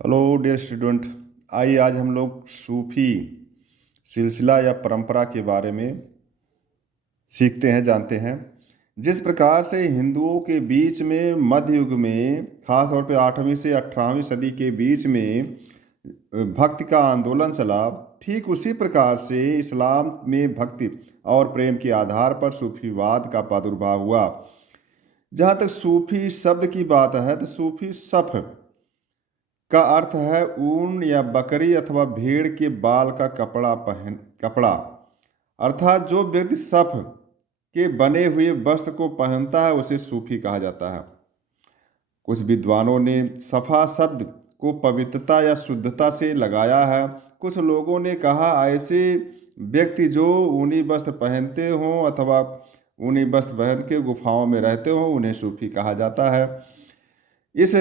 Hello dear student. आइए आज हम लोग सूफी सिलसिला या परंपरा के बारे में सीखते हैं, जानते हैं। जिस प्रकार से हिंदुओं के बीच में मध्य युग में, खास तौर पे 8वीं से 18वीं सदी के बीच में भक्ति का आंदोलन चला, ठीक उसी प्रकार से इस्लाम में भक्ति और प्रेम के आधार पर सूफीवाद का प्रादुर्भाव हुआ। जहाँ तक सूफी शब्द की बात है तो सूफी सफ़ का अर्थ है ऊन या बकरी अथवा भेड़ के बाल का कपड़ा। अर्थात जो व्यक्ति सफ़ के बने हुए वस्त्र को पहनता है उसे सूफी कहा जाता है। कुछ विद्वानों ने सफ़ा शब्द को पवित्रता या शुद्धता से लगाया है। कुछ लोगों ने कहा ऐसे व्यक्ति जो ऊनी वस्त्र पहनते हों अथवा ऊनी वस्त्र पहन के गुफाओं में रहते हों उन्हें सूफी कहा जाता है। इस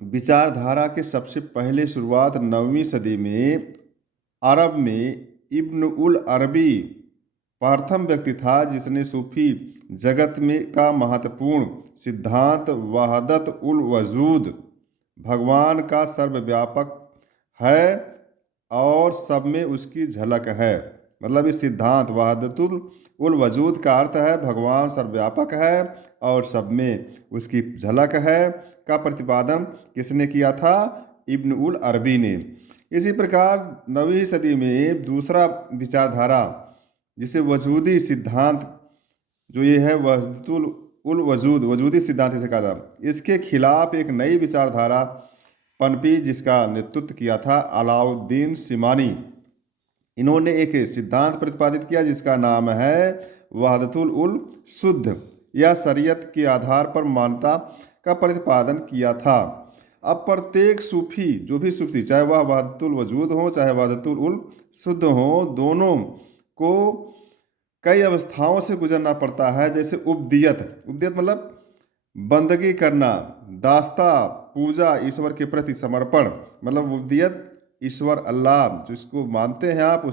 विचारधारा के सबसे पहले शुरुआत 9वीं सदी में अरब में इब्न उल अरबी प्रथम व्यक्ति था जिसने सूफी जगत में का महत्वपूर्ण सिद्धांत वहदत उल वजूद, भगवान का सर्वव्यापक है और सब में उसकी झलक है, मतलब इस सिद्धांत वहदतुल उल वजूद का अर्थ है भगवान सर्वव्यापक है और सब में उसकी झलक है का प्रतिपादन किसने किया था? इब्न उल अरबी ने। इसी प्रकार 9वीं सदी में दूसरा विचारधारा जिसे वजूदी सिद्धांत, जो ये है वहदतुल उल वजूद, वजूदी सिद्धांत इसे कहा था, इसके खिलाफ एक नई विचारधारा पनपी जिसका नेतृत्व किया था अलाउद्दीन सिमानी। इन्होंने एक सिद्धांत प्रतिपादित किया जिसका नाम है वहदतुल उल शुद्ध या शरीयत के आधार पर मान्यता का प्रतिपादन किया था। अब प्रत्येक सूफी, जो भी सूफी, चाहे वह वहदतुल वजूद हो चाहे वहदतुल उल शुद्ध हो, दोनों को कई अवस्थाओं से गुजरना पड़ता है। जैसे उपदियत, उपदियत मतलब बंदगी करना, दास्ता पूजा, ईश्वर के प्रति समर्पण, मतलब उपदियत ईश्वर अल्लाह जिसको मानते हैं आप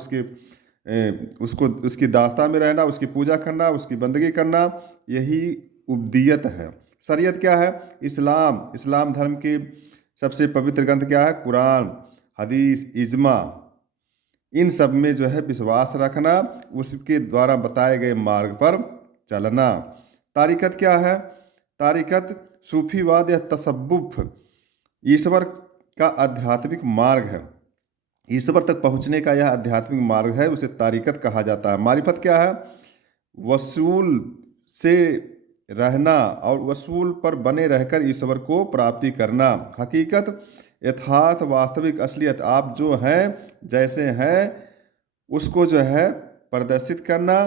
उसको उसकी दास्ता में रहना, उसकी पूजा करना, उसकी बंदगी करना, यही उपदियत है। शरीयत क्या है? इस्लाम धर्म के सबसे पवित्र ग्रंथ क्या है? कुरान, हदीस, इज्मा, इन सब में जो है विश्वास रखना, उसके द्वारा बताए गए मार्ग पर चलना। तारिकत क्या है? तारिकत सूफीवाद या तसव्वुफ ईश्वर का आध्यात्मिक मार्ग है। ईश्वर तक पहुँचने का यह आध्यात्मिक मार्ग है, उसे तारिकत कहा जाता है। मारिफत क्या है? वसूल से रहना और वसूल पर बने रहकर ईश्वर को प्राप्ति करना। हकीकत, यथार्थ, वास्तविक, असलियत, आप जो हैं जैसे हैं उसको जो है प्रदर्शित करना,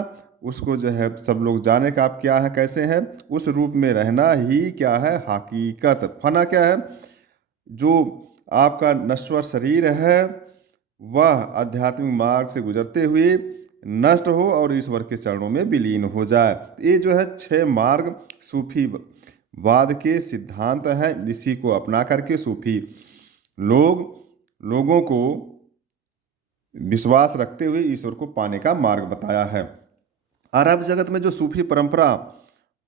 उसको जो है सब लोग जाने का आप क्या है, कैसे हैं, उस रूप में रहना ही क्या है? हकीकत। फना क्या है? जो आपका नश्वर शरीर है वह आध्यात्मिक मार्ग से गुजरते हुए नष्ट हो और ईश्वर के चरणों में विलीन हो जाए। ये जो है 6 मार्ग सूफी वाद के सिद्धांत हैं। इसी को अपना करके सूफी लोगों को विश्वास रखते हुए ईश्वर को पाने का मार्ग बताया है। अरब जगत में जो सूफी परंपरा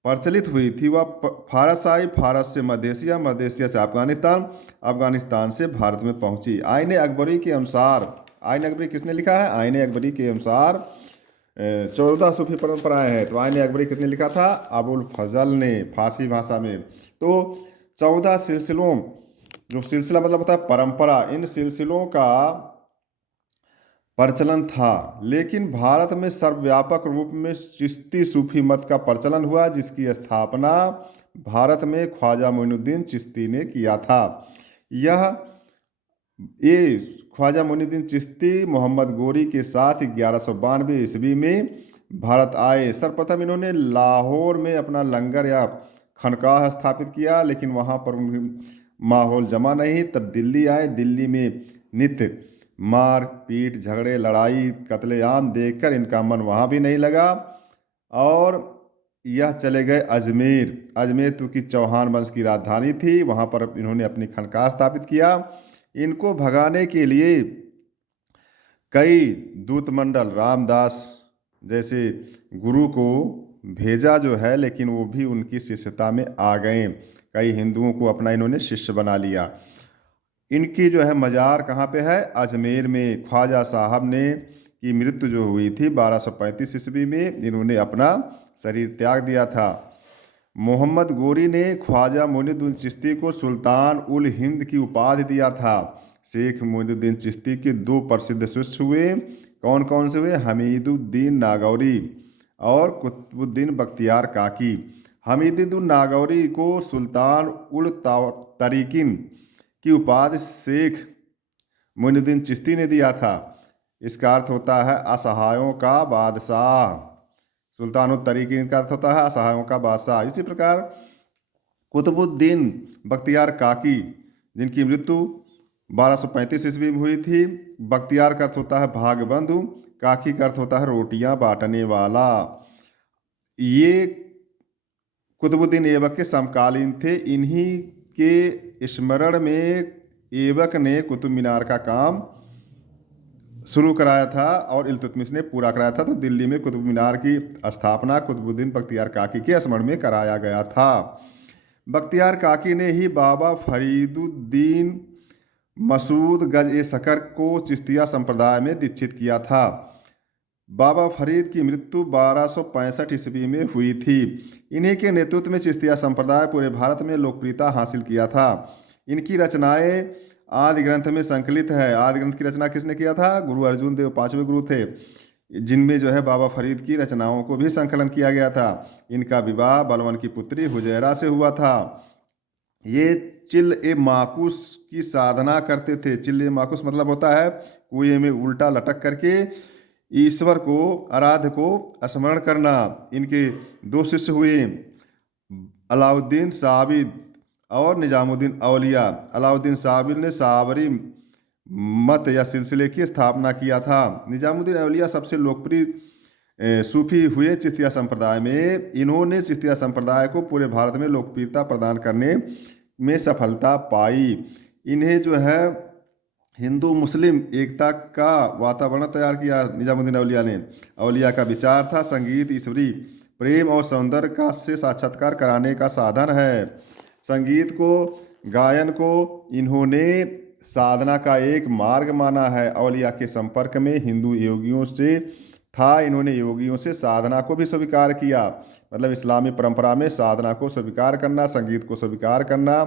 प्रचलित हुई थी वह फारस आई, फारस से मध्य एशिया, मध्य एशिया से अफगानिस्तान, अफगानिस्तान से भारत में पहुंची। आईन अकबरी के अनुसार, आईन अकबरी किसने लिखा है? आईन अकबरी के अनुसार 14 सूफी परंपराएं हैं। तो आईन अकबरी किसने लिखा था? अबुल फजल ने, फारसी भाषा में। तो 14 सिलसिलों, जो सिलसिला मतलब होता है परंपरा, इन सिलसिलों का प्रचलन था। लेकिन भारत में सर्वव्यापक रूप में चिश्ती सूफी मत का प्रचलन हुआ जिसकी स्थापना भारत में ख्वाजा मोइनुद्दीन चिश्ती ने किया था। ये ख्वाजा मोइनुद्दीन चिश्ती मोहम्मद गोरी के साथ 1192 ईस्वी में भारत आए। सर्वप्रथम इन्होंने लाहौर में अपना लंगर या खनकाह स्थापित किया, लेकिन वहाँ पर माहौल जमा नहीं। तब दिल्ली आए। दिल्ली में नित्य मार पीट, झगड़े, लड़ाई, कत्लेआम देखकर इनका मन वहाँ भी नहीं लगा और यह चले गए अजमेर। अजमेर तो की चौहान वंश की राजधानी थी, वहाँ पर इन्होंने अपनी खनकाह स्थापित किया। इनको भगाने के लिए कई दूत मंडल, रामदास जैसे गुरु को भेजा जो है, लेकिन वो भी उनकी शिष्यता में आ गए। कई हिंदुओं को अपना इन्होंने शिष्य बना लिया। इनकी जो है मज़ार कहाँ पे है? अजमेर में। ख्वाजा साहब ने की मृत्यु जो हुई थी 1235 ईस्वी में, इन्होंने अपना शरीर त्याग दिया था। मोहम्मद गोरी ने ख्वाजा मोइनुद्दीन चिश्ती को सुल्तान उल हिंद की उपाधि दिया था। शेख मोइनुद्दीन चिश्ती के दो प्रसिद्ध शिष्य हुए। कौन कौन से हुए? हमीदुद्दीन नागौरी और कुतुबुद्दीन बख्तियार काकी। हमीदुद्दीन नागौरी को सुल्तान उल तरीकिन की उपाधि शेख मोइनुद्दीन चिश्ती ने दिया था। इसका अर्थ होता है असहायों का बादशाह। सुल्तान उल तरीकिन का अर्थ होता है असहायों का बादशाह। इसी प्रकार कुतुबुद्दीन बख्तियार काकी, जिनकी मृत्यु 1235 ईस्वी में हुई थी। बख्तियार का अर्थ होता है भागबंधु, काकी का अर्थ होता है रोटियां बांटने वाला। ये कुतुबुद्दीन ऐबक के समकालीन थे। इन्हीं के स्मरण में ऐबक ने कुतुब मीनार का काम शुरू कराया था और इल्तुतमिश ने पूरा कराया था। तो दिल्ली में कुतुब मीनार की स्थापना कुतुबुद्दीन बख्तियार काकी के स्मरण में कराया गया था। बख्तियार काकी ने ही बाबा फरीदुद्दीन मसूद गज ए शकर को चिश्तिया संप्रदाय में दीक्षित किया था। बाबा फरीद की मृत्यु 1265 ईस्वी में हुई थी। इन्हीं के नेतृत्व में चिश्तिया संप्रदाय पूरे भारत में लोकप्रियता हासिल किया था। इनकी रचनाएं आदि ग्रंथ में संकलित है। आदि ग्रंथ की रचना किसने किया था? गुरु अर्जुन देव 5वें गुरु थे, जिनमें जो है बाबा फरीद की रचनाओं को भी संकलन किया गया था। इनका विवाह बलवन की पुत्री हुजैरा से हुआ था। ये चिल ए माकुस की साधना करते थे। चिल ए माकुस मतलब होता है कुएं में उल्टा लटक करके ईश्वर को, आराध्य को स्मरण करना। इनके दो शिष्य हुए, अलाउद्दीन साबिद और निजामुद्दीन औलिया। अलाउद्दीन साबिर ने साबरी मत या सिलसिले की स्थापना किया था। निजामुद्दीन औलिया सबसे लोकप्रिय सूफी हुए चिश्तिया संप्रदाय में। इन्होंने चिश्तिया संप्रदाय को पूरे भारत में लोकप्रियता प्रदान करने में सफलता पाई। इन्हें जो है हिंदू मुस्लिम एकता का वातावरण तैयार किया निजामुद्दीन औलिया ने। औलिया का विचार था संगीत ईश्वरी प्रेम और सौंदर्य का से साक्षात्कार कराने का साधन है। संगीत को, गायन को इन्होंने साधना का एक मार्ग माना है। औलिया के संपर्क में हिंदू योगियों से था। इन्होंने योगियों से साधना को भी स्वीकार किया। मतलब इस्लामी परंपरा में साधना को स्वीकार करना, संगीत को स्वीकार करना,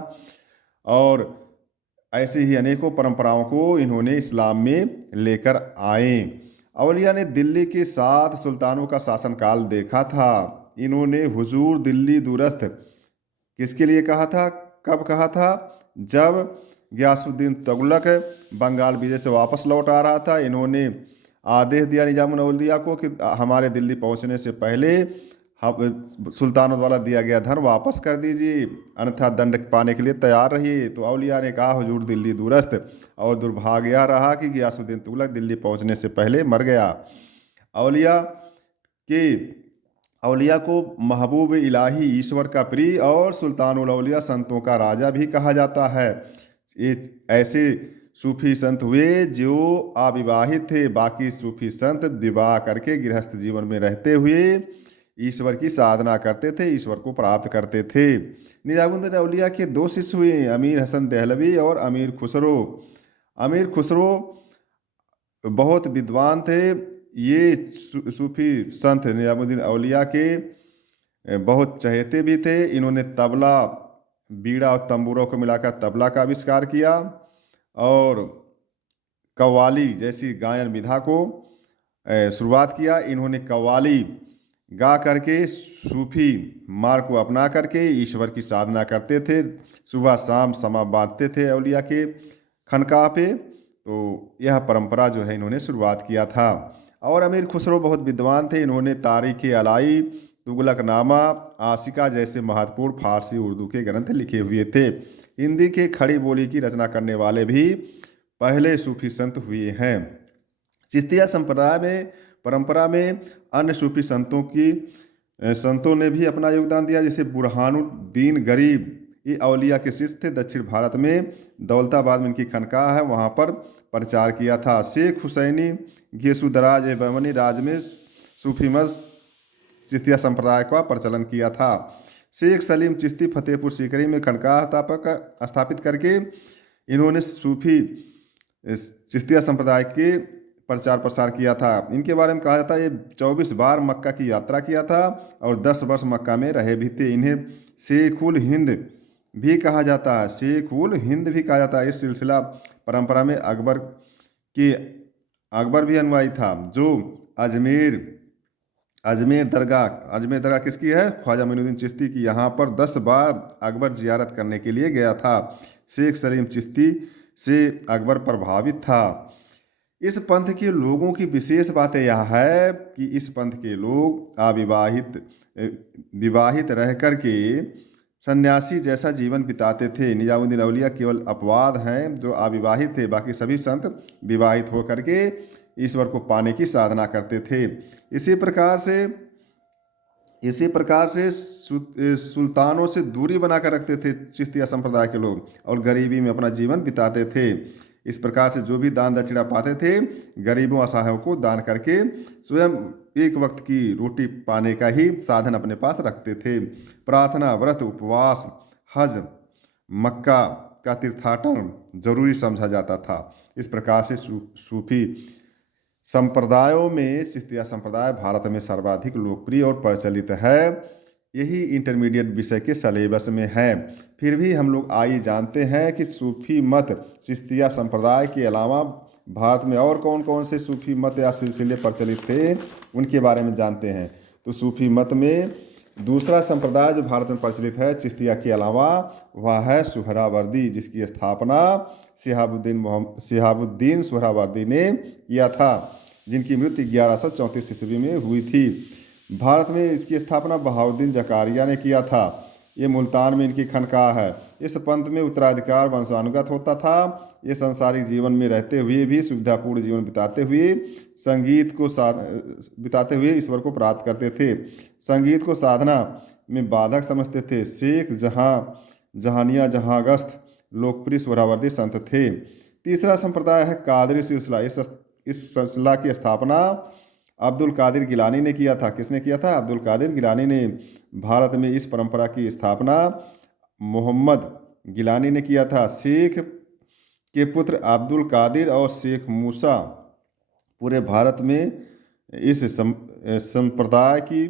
और ऐसी ही अनेकों परंपराओं को इन्होंने इस्लाम में लेकर आए। औलिया ने दिल्ली के 7 सुल्तानों का शासनकाल देखा था। इन्होंने हुजूर दिल्ली दुरस्त किसके लिए कहा था? कब कहा था? जब गयासुद्दीन तुगलक बंगाल विजय से वापस लौट आ रहा था। इन्होंने आदेश दिया निजामुद्दीन औलिया को कि हमारे दिल्ली पहुंचने से पहले सुल्तानों द्वारा दिया गया धन वापस कर दीजिए, अन्यथा दंड पाने के लिए तैयार रहिए। तो औलिया ने कहा हुजूर दिल्ली दुरस्त, और दुर्भाग्य रहा कि गयासुद्दीन तुगलक दिल्ली पहुंचने से पहले मर गया। औलिया को महबूब इलाही, ईश्वर का प्रिय और सुल्तानुल औलिया, संतों का राजा भी कहा जाता है। ये ऐसे सूफी संत हुए जो अविवाहित थे। बाकी सूफी संत विवाह करके गृहस्थ जीवन में रहते हुए ईश्वर की साधना करते थे, ईश्वर को प्राप्त करते थे। निजामुद्दीन औलिया के 2 शिष्य हुए, अमीर हसन देहलवी और अमीर खुसरो। अमीर खुसरो बहुत विद्वान थे। ये सूफी संत निजामुद्दीन औलिया के बहुत चहेते भी थे। इन्होंने तबला, बीड़ा और तंबूरों को मिलाकर तबला का आविष्कार किया और कव्वाली जैसी गायन विधा को शुरुआत किया। इन्होंने कव्वाली गा करके सूफी मार्ग को अपना करके ईश्वर की साधना करते थे। सुबह शाम समा बांटते थे औलिया के खनकाह पे। तो यह परंपरा जो है इन्होंने शुरुआत किया था। और अमीर खुसरो बहुत विद्वान थे। इन्होंने तारीख अलाई, तुगलकनामा, आशिका जैसे महत्वपूर्ण फारसी उर्दू के ग्रंथ लिखे हुए थे। हिंदी के खड़ी बोली की रचना करने वाले भी पहले सूफी संत हुए हैं। चिश्तिया संप्रदाय में परंपरा में अन्य सूफी संतों ने भी अपना योगदान दिया। जैसे बुरहानुद्दीन गरीब, ये औलिया के शिष्य थे। दक्षिण भारत में दौलताबाद में इनकी खनकाह है, वहाँ पर प्रचार किया था। शेख हुसैनी घेसुदराज बमनी राज में सूफी मज़ चिश्तिया संप्रदाय का प्रचलन किया था। शेख सलीम चिश्ती फतेहपुर सीकरी में खनकाह स्थापित करके इन्होंने सूफी चिश्तिया संप्रदाय के प्रचार प्रसार किया था। इनके बारे में कहा जाता है ये 24 बार मक्का की यात्रा किया था और 10 वर्ष मक्का में रहे भी थे। इन्हें शेखुल हिंद भी कहा जाता है, शेखुल हिंद भी कहा जाता है। इस सिलसिला परंपरा में अकबर भी अनुयायी था, जो अजमेर दरगाह किसकी है? ख्वाजा मोइनुद्दीन चिश्ती की। यहाँ पर 10 बार अकबर जियारत करने के लिए गया था। शेख सलीम चिश्ती से अकबर प्रभावित था। इस पंथ के लोगों की विशेष बात यह है कि इस पंथ के लोग विवाहित रह कर के सन्यासी जैसा जीवन बिताते थे। निजामुद्दीन औलिया केवल अपवाद हैं जो अविवाहित थे, बाकी सभी संत विवाहित होकर के ईश्वर को पाने की साधना करते थे। इसी प्रकार से सुल्तानों से दूरी बनाकर रखते थे चिश्तिया संप्रदाय के लोग और गरीबी में अपना जीवन बिताते थे। इस प्रकार से जो भी दान दक्षिणा पाते थे, गरीबों असहायों को दान करके स्वयं एक वक्त की रोटी पाने का ही साधन अपने पास रखते थे। प्रार्थना, व्रत, उपवास, हज, मक्का का तीर्थाटन जरूरी समझा जाता था। इस प्रकार से सूफी संप्रदायों में चिश्तिया संप्रदाय भारत में सर्वाधिक लोकप्रिय और प्रचलित है। यही इंटरमीडिएट विषय के सिलेबस में है। फिर भी हम लोग आइए जानते हैं कि सूफी मत चिश्तिया संप्रदाय के अलावा भारत में और कौन कौन से सूफी मत या सिलसिले प्रचलित थे, उनके बारे में जानते हैं। तो सूफी मत में दूसरा संप्रदाय जो भारत में प्रचलित है चिश्तिया के अलावा, वह है सुहरावर्दी, जिसकी स्थापना शिहाबुद्दीन सुहरावर्दी ने किया था, जिनकी मृत्यु 1134 ईस्वी में हुई थी। भारत में इसकी स्थापना बहाउद्दीन जकारिया ने किया था। ये मुल्तान में इनकी खनकाह है। इस पंथ में उत्तराधिकार वंशानुगत होता था। ये संसारिक जीवन में रहते हुए भी सुविधापूर्ण जीवन बिताते हुए ईश्वर को प्राप्त करते थे। संगीत को साधना में बाधक समझते थे। शेख जहानिया जहांगस्त लोकप्रिय सुहरावर्दी संत थे। तीसरा संप्रदाय है कादरी सिलसिला। इस सिलसिला की स्थापना अब्दुल कादिर गिलानी ने किया था। किसने किया था? अब्दुल कादिर गिलानी ने। भारत में इस परंपरा की स्थापना मोहम्मद गिलानी ने किया था। शेख के पुत्र अब्दुल कादिर और शेख मूसा पूरे भारत में इस संप्रदाय की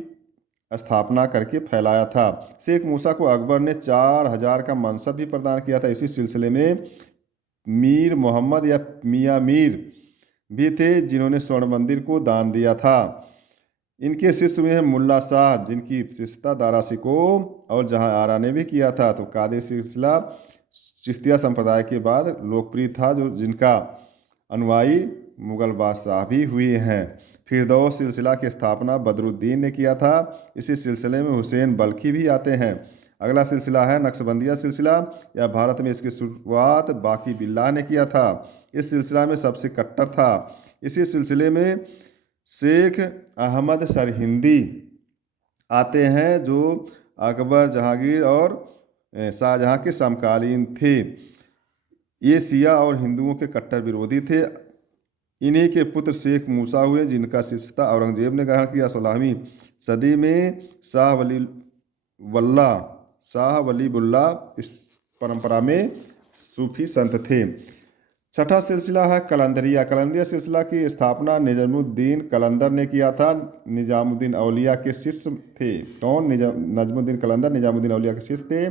स्थापना करके फैलाया था। शेख मूसा को अकबर ने 4000 का मनसब भी प्रदान किया था। इसी सिलसिले में मीर मोहम्मद या मियाँ मीर भी थे, जिन्होंने स्वर्ण मंदिर को दान दिया था। इनके शिष्य में मुल्ला शाह, जिनकी शिष्यता दारा शिकोह और जहां आरा ने भी किया था। तो कादिर सिलसिला चिश्तिया संप्रदाय के बाद लोकप्रिय था, जो जिनका अनुयायी मुगल बादशाह भी हुए हैं। फिरदौस सिलसिला की स्थापना बदरुद्दीन ने किया था। इसी सिलसिले में हुसैन बल्खी भी आते हैं। अगला सिलसिला है नक्शबंदिया सिलसिला, या भारत में इसकी शुरुआत बाकी बिल्लाह ने किया था। इस सिलसिला में सबसे कट्टर था। इसी सिलसिले में शेख अहमद सरहिंदी आते हैं, जो अकबर, जहांगीर और शाहजहां के समकालीन थे। ये शिया और हिंदुओं के कट्टर विरोधी थे। इन्हीं के पुत्र शेख मूसा हुए, जिनका शिष्यता औरंगजेब ने ग्रहण किया। 16वीं सदी में शाह वलीबुल्ला इस परंपरा में सूफी संत थे। छठा सिलसिला है कलंदरिया। कलंदरिया सिलसिला की स्थापना निजामुद्दीन कलंदर ने किया था। निजामुद्दीन औलिया के शिष्य थे। कौन? नजमुद्दीन कलंदर निजामुद्दीन औलिया के शिष्य थे।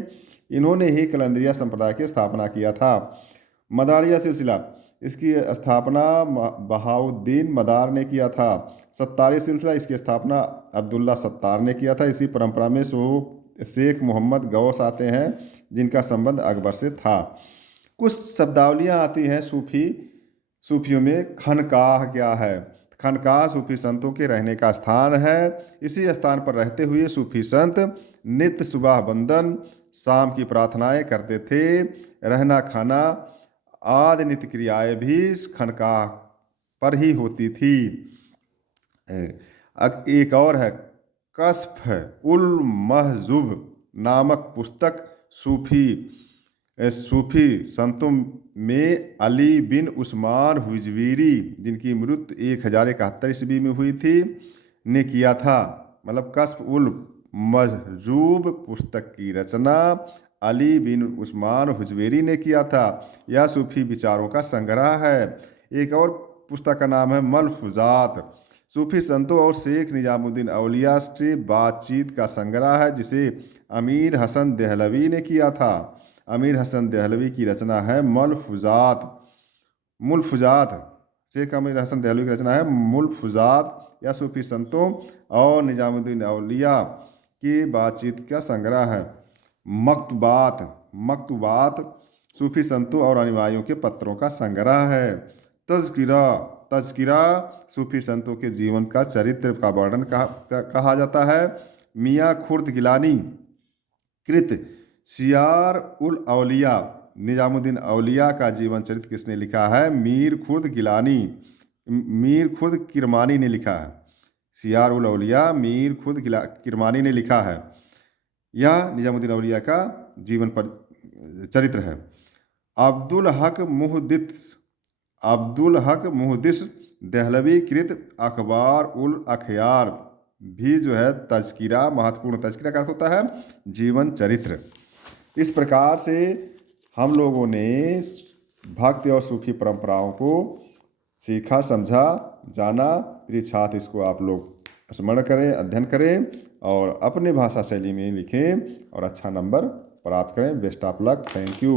इन्होंने ही कलंदरिया संप्रदाय की स्थापना किया था। मदारिया सिलसिला, इसकी स्थापना बहाउद्दीन मदार ने किया था। सत्तारी सिलसिला, इसकी स्थापना अब्दुल्ला सत्तार ने किया था। इसी परंपरा में शेख मोहम्मद गौस आते हैं, जिनका संबंध अकबर से था। कुछ शब्दावलियाँ आती हैं सूफियों में। खनकाह क्या है? खनकाह सूफी संतों के रहने का स्थान है। इसी स्थान पर रहते हुए सूफी संत नित्य सुबह वंदन, शाम की प्रार्थनाएं करते थे। रहना खाना आदि नित्य क्रियाएं भी खनकाह पर ही होती थी। एक और है कश्फ उल महजुब नामक पुस्तक सूफी संतों में अली बिन उस्मान हुजवीरी, जिनकी मृत्यु 1071 ईस्वी में हुई थी, ने किया था। मतलब कश्फ उल महजूब पुस्तक की रचना अली बिन उस्मान हुजवेरी ने किया था। यह सूफी विचारों का संग्रह है। एक और पुस्तक का नाम है मलफूजात, सूफी संतों और शेख निजामुद्दीन औलिया से बातचीत का संग्रह है, जिसे अमीर हसन देहलवी ने किया था। अमीर हसन देहलवी की रचना है मलफूजात। मुलफुजात, शेख अमीर हसन देहलवी की रचना है मुलफुजात। या सूफी संतों और निजामुद्दीन औलिया की बातचीत का संग्रह है। मकतूबात, मकतूबात सूफी संतों और अनुयायियों के पत्रों का संग्रह है। तज़किरा, तज़किरा सूफी संतों के जीवन का चरित्र का वर्णन कहा जाता है। मियाँ खुर्द गिलानी कृत सियार उल औलिया, निजामुद्दीन औलिया का जीवन चरित्र किसने लिखा है? मीर खुर्द गिलानी, मीर खुर्द किरमानी ने लिखा है। सियार उल औलिया मीर खुर्द किरमानी ने लिखा है। यह निजामुद्दीन औलिया का जीवन पर चरित्र है। अब्दुल हक मुहद्दिस, अब्दुल हक मुहद्दिस देहलवी कृत अखबार उल अखयार भी जो है तज़किरा, महत्वपूर्ण तज़किरा का अर्थ होता है जीवन चरित्र। इस प्रकार से हम लोगों ने भक्ति और सूफी परंपराओं को सीखा, समझा, जाना। प्रिय छात्र, इसको आप लोग स्मरण करें, अध्ययन करें और अपने भाषा शैली में लिखें और अच्छा नंबर प्राप्त करें। Best of luck. Thank you.